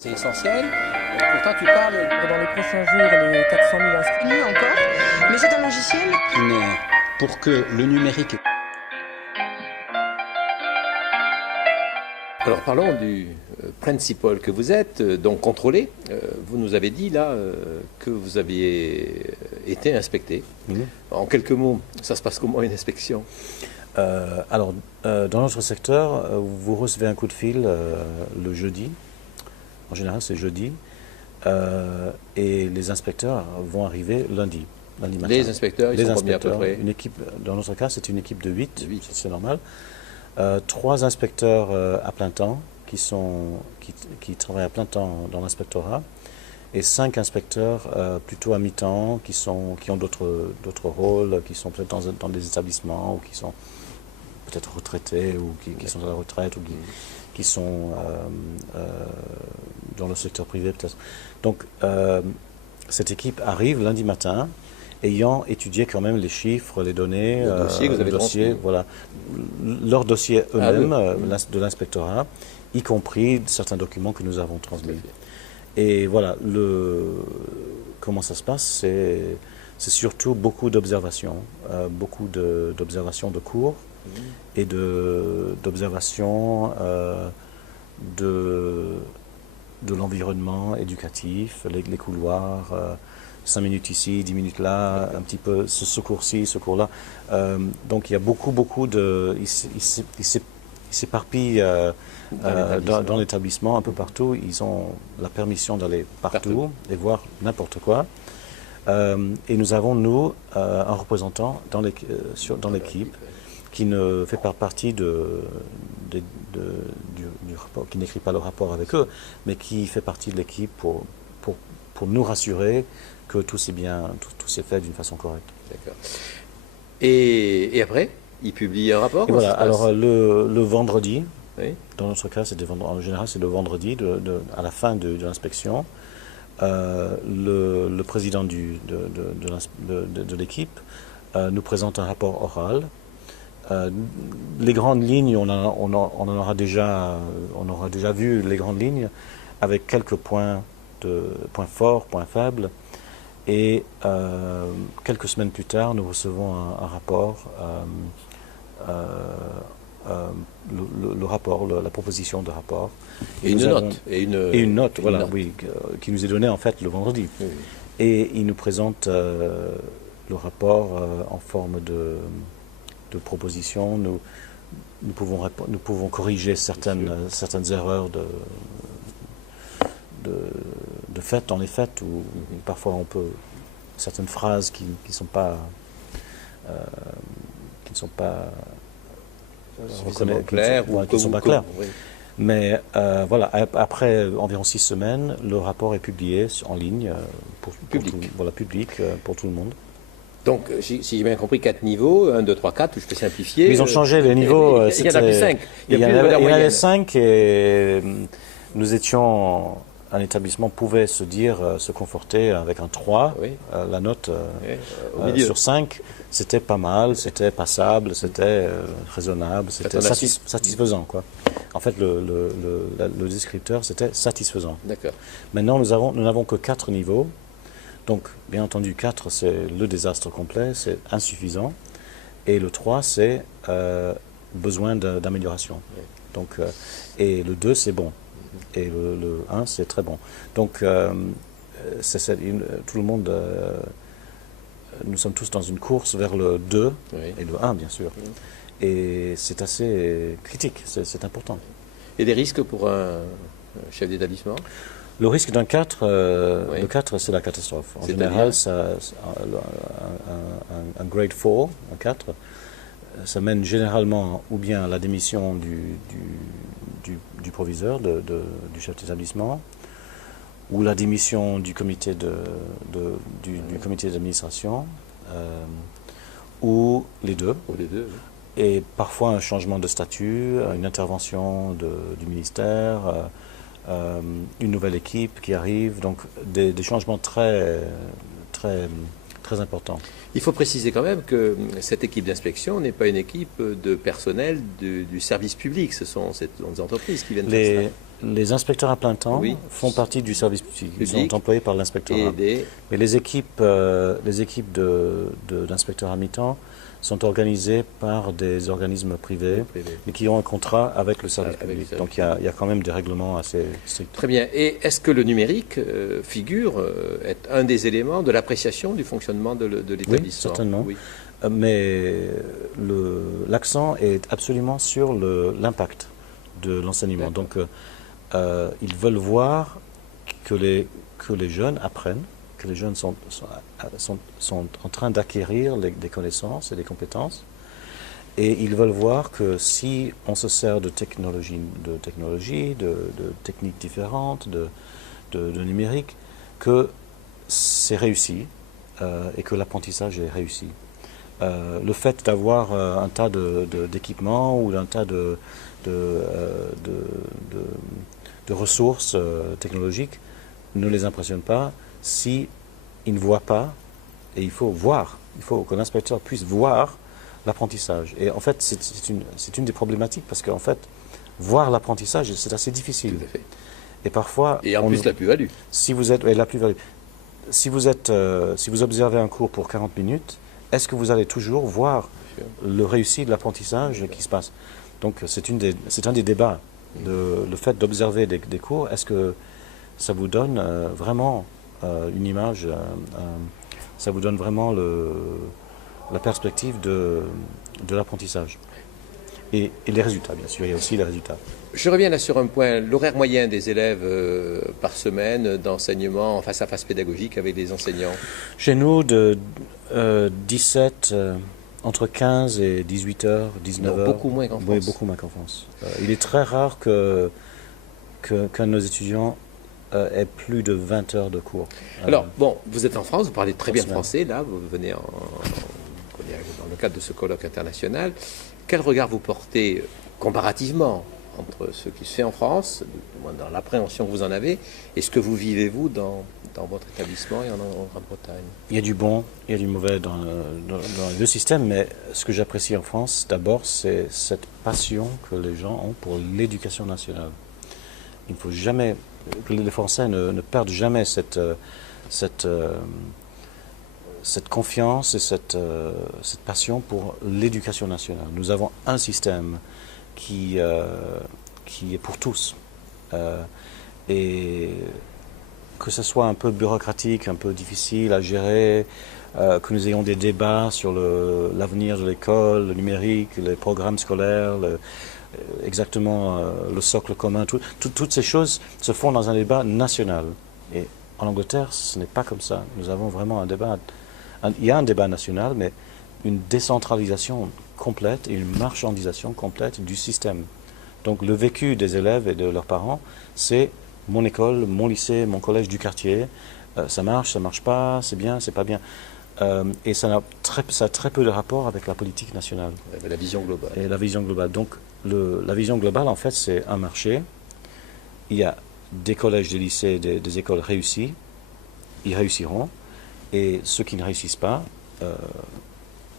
C'est essentiel. Pourtant, tu parles. Dans les prochains jours, les 400 000 inscrits encore. Mais c'est un logiciel. Mais pour que le numérique. Alors parlons du principal que vous êtes, donc contrôlé. Vous nous avez dit là que vous aviez été inspecté. En quelques mots, ça se passe comment une inspection? Dans notre secteur, vous recevez un coup de fil le jeudi. En général, c'est jeudi. Et les inspecteurs vont arriver lundi matin. Les inspecteurs, ils sont combien à peu près? Une équipe, dans notre cas, c'est une équipe de 8, c'est normal. 3 inspecteurs à plein temps qui travaillent à plein temps dans l'inspectorat et 5 inspecteurs plutôt à mi-temps qui ont d'autres rôles, qui sont peut-être dans des établissements ou qui sont peut-être retraités ou qui sont à la retraite ou qui sont dans le secteur privé peut-être. Donc cette équipe arrive lundi matin ayant étudié quand même les chiffres, les données, le dossier, voilà, leurs dossiers eux-mêmes de l'inspectorat, y compris certains documents que nous avons transmis. Et voilà, comment ça se passe, c'est surtout beaucoup d'observations, d'observations de cours et d'observations de l'environnement éducatif, les couloirs, 5 minutes ici, 10 minutes là, un petit peu ce cours-ci, ce cours-là. Donc il y a beaucoup de... Ils s'éparpillent dans l'établissement, un peu partout. Ils ont la permission d'aller partout et voir n'importe quoi. Et nous avons, nous, un représentant dans l'équipe qui ne fait pas partie du rapport, qui n'écrit pas le rapport avec eux, mais qui fait partie de l'équipe pour nous rassurer que tout s'est fait d'une façon correcte. D'accord. Et après, il publie un rapport? Et voilà, alors le vendredi, oui. Dans notre cas, en général, c'est le vendredi à la fin de l'inspection. Le président de l'équipe nous présente un rapport oral. Les grandes lignes, on aura déjà vu les grandes lignes avec quelques points forts, points faibles. Et quelques semaines plus tard, nous recevons un rapport, le rapport, la proposition de rapport. Et une note, voilà, oui, qui nous est donnée en fait le vendredi. Oui. Et il nous présente le rapport en forme de proposition. Nous pouvons corriger certaines erreurs de fait, en effet, où parfois on peut certaines phrases qui ne sont pas claires ou qui ne sont pas claires. Oui. Mais voilà, après environ 6 semaines, le rapport est publié en ligne public pour tout le monde. Donc, si j'ai bien compris, 4 niveaux, 1, 2, 3, 4, ou je peux simplifier. Mais ils ont changé les niveaux. Il y en a plus 5. Il y en avait 5 et nous étions... Un établissement pouvait se conforter avec un 3, oui. La note sur 5, c'était pas mal, c'était passable, c'était raisonnable, c'était satisfaisant, quoi. En fait, le descripteur, c'était satisfaisant. D'accord. Maintenant, nous n'avons que 4 niveaux. Donc, bien entendu, 4, c'est le désastre complet, c'est insuffisant. Et le 3, c'est besoin d'amélioration. Oui. Donc, et le 2, c'est bon. Et le 1, c'est très bon. Donc, tout le monde, nous sommes tous dans une course vers le 2 oui. Et le 1, bien sûr. Oui. Et c'est assez critique, c'est important. Et des risques pour un chef d'établissement? Le risque d'un 4, oui. Le 4, c'est la catastrophe. En général, un grade 4, un 4, ça mène généralement ou bien à la démission du proviseur, du chef d'établissement, ou la démission du comité du comité d'administration, ou les deux. Oui. Et parfois un changement de statut, une intervention du ministère, une nouvelle équipe qui arrive, donc des changements très important. Il faut préciser quand même que cette équipe d'inspection n'est pas une équipe de personnel du service public, ce sont des entreprises qui viennent faire Les inspecteurs à plein temps Oui. font partie du service public. Ils Public. sont employés par l'inspectorat. Mais les équipes d'inspecteurs à mi-temps sont organisées par des organismes privés, mais qui ont un contrat avec le service Avec le public. service Donc il y a quand même des règlements assez stricts. Très bien. Et est-ce que le numérique figure, est un des éléments de l'appréciation du fonctionnement de l'établissement? Oui, certainement. Oui. Mais l'accent est absolument sur l'impact de l'enseignement. Donc ils veulent voir que les jeunes apprennent, que les jeunes sont en train d'acquérir des connaissances et des compétences. Et ils veulent voir que si on se sert de technologies, de techniques différentes, de numérique, que c'est réussi et que l'apprentissage est réussi. Le fait d'avoir un tas d'équipements ou un tas de ressources technologiques ne les impressionne pas si ils ne voient pas, et il faut voir, il faut que l'inspecteur puisse voir l'apprentissage. Et en fait, c'est une des problématiques parce qu'en fait, voir l'apprentissage, c'est assez difficile. Tout à fait. Et parfois... Et en plus, la plus-value. Si vous êtes... la plus-value. Si vous observez un cours pour 40 minutes, est-ce que vous allez toujours voir le réussi de l'apprentissage qui se passe? Donc c'est un des débats, le fait d'observer des cours. Est-ce que ça vous donne vraiment une image, ça vous donne vraiment la perspective de l'apprentissage et les résultats, bien sûr, il y a aussi les résultats. Je reviens là sur un point, l'horaire moyen des élèves par semaine d'enseignement en face à face pédagogique avec les enseignants. Chez nous, de 17, entre 15 et 18 heures, 19 heures. Beaucoup moins qu'en France. Oui, beaucoup moins qu'en France. Il est très rare qu'un de nos étudiants ait plus de 20 heures de cours. Alors, bon, vous êtes en France, vous parlez très bien semaine. français, là, vous venez dans le cadre de ce colloque international. Quel regard vous portez comparativement entre ce qui se fait en France, du moins dans l'appréhension que vous en avez, et ce que vous vivez, vous, dans votre établissement et en Grande-Bretagne? Il y a du bon, il y a du mauvais dans les deux systèmes, mais ce que j'apprécie en France, d'abord, c'est cette passion que les gens ont pour l'éducation nationale. Il ne faut jamais, que les Français ne perdent jamais cette confiance et cette passion pour l'éducation nationale. Nous avons un système qui est pour tous. Et que ce soit un peu bureaucratique, un peu difficile à gérer, que nous ayons des débats sur l'avenir de l'école, le numérique, les programmes scolaires, exactement le socle commun, toutes ces choses se font dans un débat national. Et en Angleterre, ce n'est pas comme ça. Nous avons vraiment un débat. Il y a un débat national, mais une décentralisation complète et une marchandisation complète du système. Donc le vécu des élèves et de leurs parents, c'est mon école, mon lycée, mon collège du quartier, ça marche pas, c'est bien, c'est pas bien. Et ça a très peu de rapport avec la politique nationale. La vision globale. Et la vision globale. Donc la vision globale, en fait, c'est un marché. Il y a des collèges, des lycées, des écoles réussies, ils réussiront. Et ceux qui ne réussissent pas,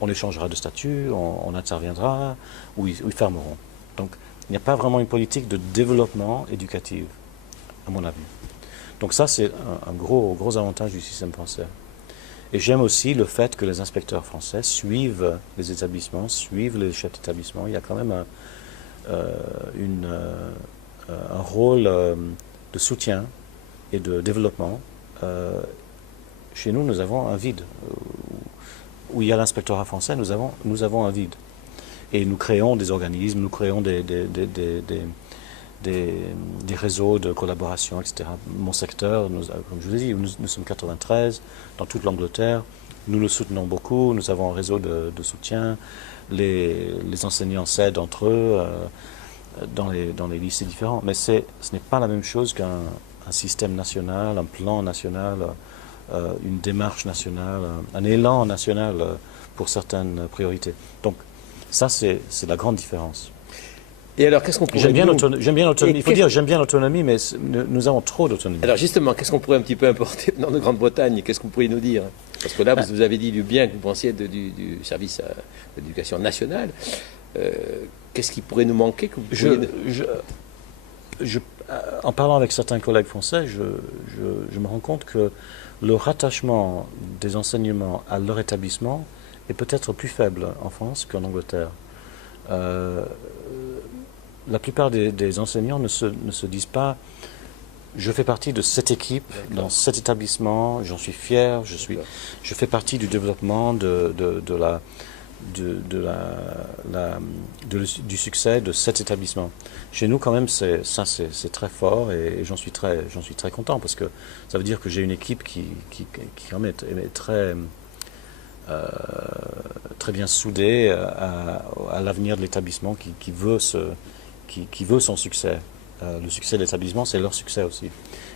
on les changera de statut, on interviendra, ou ils fermeront. Donc il n'y a pas vraiment une politique de développement éducatif, à mon avis. Donc ça, c'est un gros avantage du système français. Et j'aime aussi le fait que les inspecteurs français suivent les établissements, suivent les chefs d'établissement. Il y a quand même un rôle de soutien et de développement. Chez nous, nous avons un vide. Où il y a l'inspectorat français, nous avons un vide. Et nous créons des organismes, nous créons des réseaux de collaboration, etc. Mon secteur, comme je vous ai dit, nous sommes 93 dans toute l'Angleterre. Nous le soutenons beaucoup, nous avons un réseau de soutien. Les enseignants s'aident entre eux dans les lycées différents. Mais ce n'est pas la même chose qu'un système national, un plan national, une démarche nationale, un élan national pour certaines priorités. Donc ça, c'est la grande différence. Et alors, qu'est-ce qu'on pourrait... J'aime bien l'autonomie. Il faut dire, j'aime bien l'autonomie, mais nous avavons trop d'autonomie. Alors justement, qu'est-ce qu'on pourrait un petit peu importer dans de Grande-Bretagne? Qu'est-ce que vous pourriez nous dire? Parce que là, vous avez dit du bien que vous pensiez du service d'éducation nationale. Qu'est-ce qui pourrait nous manquer que vous pourriez... en parlant avec certains collègues français, je me rends compte que le rattachement des enseignements à leur établissement est peut-être plus faible en France qu'en Angleterre. La plupart des enseignants ne se disent pas je fais partie de cette équipe, dans cet établissement, j'en suis fier, je fais partie du développement du succès de cet établissement. Chez nous, quand même, c'est très fort et j'en suis très content parce que ça veut dire que j'ai une équipe qui quand même est très bien soudée à l'avenir de l'établissement qui veut son succès. Le succès de l'établissement, c'est leur succès aussi.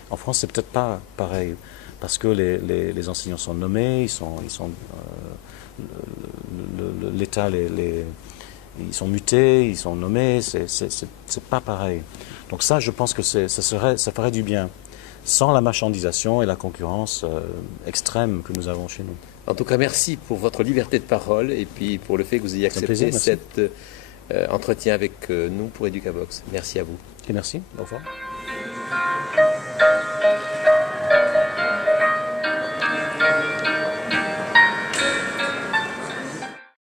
En France, c'est peut-être pas pareil parce que les enseignants sont nommés, l'État ils sont mutés, ils sont nommés, c'est pas pareil. Donc ça, je pense que ça ferait du bien, sans la marchandisation et la concurrence extrême que nous avons chez nous. En tout cas, merci pour votre liberté de parole et puis pour le fait que vous ayez accepté cet entretien avec nous pour Educabox. Merci à vous. Et merci, au revoir.